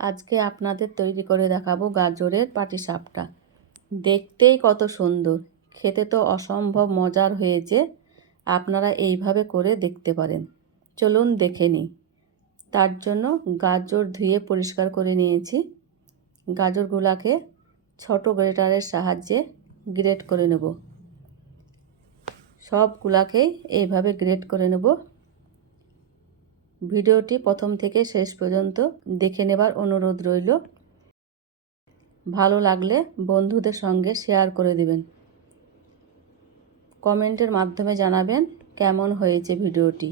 আজকে আপনাদের তৈরি করে দেখাবো গাজরের পাটিসাপটা। দেখতেই কত সুন্দর। খেতে তো অসম্ভব মজার হয়েছে। আপনারা এইভাবে করে দেখতে পারেন। চলুন দেখে নিই। তার জন্য গাজর ধুয়ে পরিষ্কার করে নিয়েছি। গাজরগুলাকে ছোট গ্রেটারের সাহায্যে গ্রেট করে নেব। সবগুলাকেই এইভাবে গ্রেট করে নেব। ভিডিওটি প্রথম থেকে শেষ পর্যন্ত দেখে নেবার অনুরোধ রইল। ভালো লাগলে বন্ধুদের সঙ্গে শেয়ার করে দিবেন। কমেন্টের মাধ্যমে জানাবেন কেমন হয়েছে ভিডিওটি।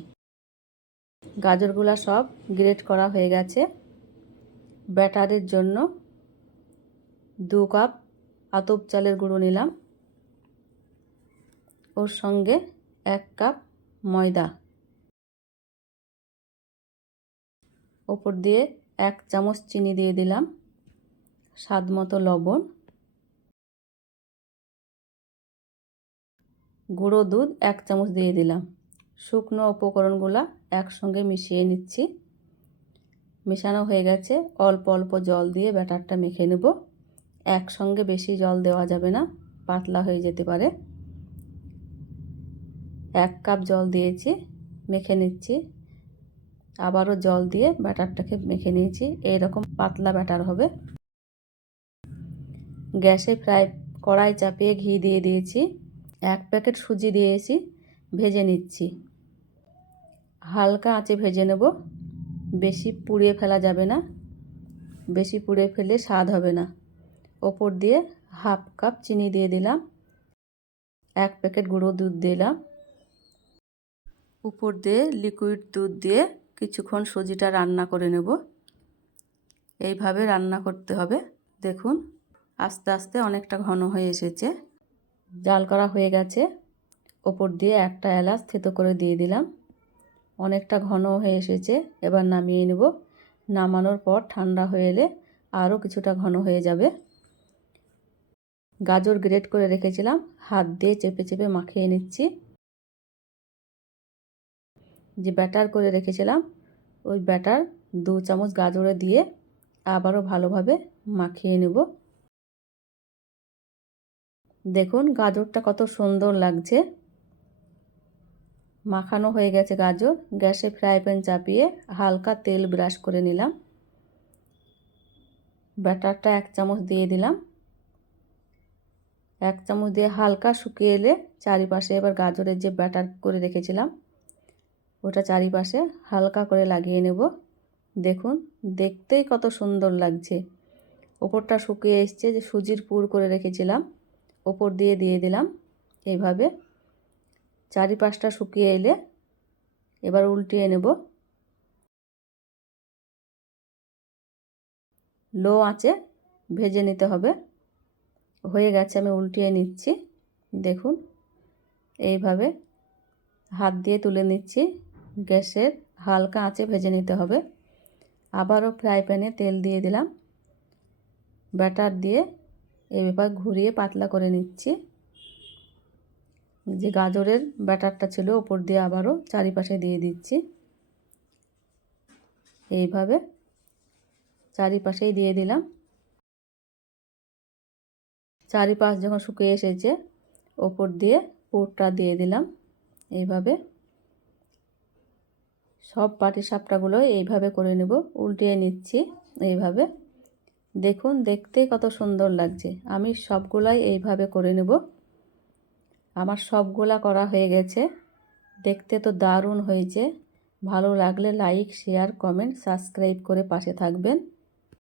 গাজরগুলা সব গ্রেট করা হয়ে গেছে। ব্যাটারের জন্য দু কাপ আতপ চালের গুঁড়ো নিলাম। ওর সঙ্গে এক কাপ ময়দা। ওপর দিয়ে এক চামচ চিনি দিয়ে দিলাম, স্বাদ মতো লবণ, গুঁড়ো দুধ এক চামচ দিয়ে দিলাম। শুকনো উপকরণগুলো একসঙ্গে মিশিয়ে নিচ্ছি। মেশানো হয়ে গেছে, অল্প অল্প জল দিয়ে ব্যাটারটা মেখে নেব। একসঙ্গে বেশি জল দেওয়া যাবে না, পাতলা হয়ে যেতে পারে। এক কাপ জল দিয়েছি, মেখে নিচ্ছি। আবারও জল দিয়ে ব্যাটারটাকে মেখে নিয়েছি। এইরকম পাতলা ব্যাটার হবে। গ্যাসে ফ্রাই কড়াই চাপিয়ে ঘি দিয়ে দিয়েছি। এক প্যাকেট সুজি দিয়েছি, ভেজে নিচ্ছি। হালকা আঁচে ভেজে নেব। বেশি পুড়িয়ে ফেলা যাবে না। বেশি পুড়ে ফেলে স্বাদ হবে না। ওপর দিয়ে হাফ কাপ চিনি দিয়ে দিলাম। এক প্যাকেট গুঁড়ো দুধ দিলাম। উপর দিয়ে লিকুইড দুধ দিয়ে কিছুক্ষণ সুজিটা রান্না করে নেব। এইভাবে রান্না করতে হবে। দেখুন, আস্তে আস্তে অনেকটা ঘন হয়ে এসেছে। জাল করা হয়ে গেছে। ওপর দিয়ে একটা এলাচ থেতো করে দিয়ে দিলাম। অনেকটা ঘন হয়ে এসেছে। এবার নামিয়ে নেব। নামানোর পর ঠান্ডা হয়ে এলে আরও কিছুটা ঘন হয়ে যাবে। গাজর গ্রেট করে রেখেছিলাম। হাত দিয়ে চেপে চেপে মাখিয়ে নিচ্ছি। যে ব্যাটার করে রেখেছিলাম ওই ব্যাটার দু চামচ গাজরে দিয়ে আবারও ভালোভাবে মাখিয়ে নেব। দেখুন গাজরটা কত সুন্দর লাগছে। মাখানো হয়ে গেছে গাজর। গ্যাসে ফ্রাই প্যান চাপিয়ে হালকা তেল ব্রাশ করে নিলাম। ব্যাটারটা এক চামচ দিয়ে দিলাম। এক চামচ দিয়ে হালকা শুকিয়ে এলে চারিপাশে এবার গাজরের যে ব্যাটার করে রেখেছিলাম ওটা চারিপাশে হালকা করে লাগিয়ে নেব। দেখুন, দেখতেই কত সুন্দর লাগছে। ওপরটা শুকিয়ে এসছে যে সুজির পুর করে রেখেছিলাম, ওপর দিয়ে দিয়ে দিলাম। এইভাবে চারিপাশটা শুকিয়ে এলে এবার উল্টিয়ে নেব। লো আঁচে ভেজে নিতে হবে। হয়ে গেছে, আমি উল্টিয়ে নিচ্ছি। দেখুন, এইভাবে হাত দিয়ে তুলে নিচ্ছি। গ্যাসের হালকা আঁচে ভেজে নিতে হবে। আবারও ফ্রাই প্যানে তেল দিয়ে দিলাম। ব্যাটার দিয়ে এই ব্যাপার ঘুরিয়ে পাতলা করে নিচ্ছি। যে গাজরের ব্যাটারটা ছিল ওপর দিয়ে আবারও চারিপাশে দিয়ে দিচ্ছি। এইভাবে চারিপাশেই দিয়ে দিলাম। চারিপাশ যখন শুকিয়ে এসেছে, ওপর দিয়ে পুরটা দিয়ে দিলাম। এইভাবে সব পাটি সাপটাগুলো এইভাবে করে নেব, উল্টিয়ে নিচ্ছি এইভাবে। দেখুন, দেখতে কত সুন্দর লাগছে। আমি সবগুলাই এইভাবে করে নেব। আমার সবগুলা করা হয়ে গেছে। দেখতে তো দারুণ হয়েছে। ভালো লাগলে লাইক, শেয়ার, কমেন্ট, সাবস্ক্রাইব করে পাশে থাকবেন।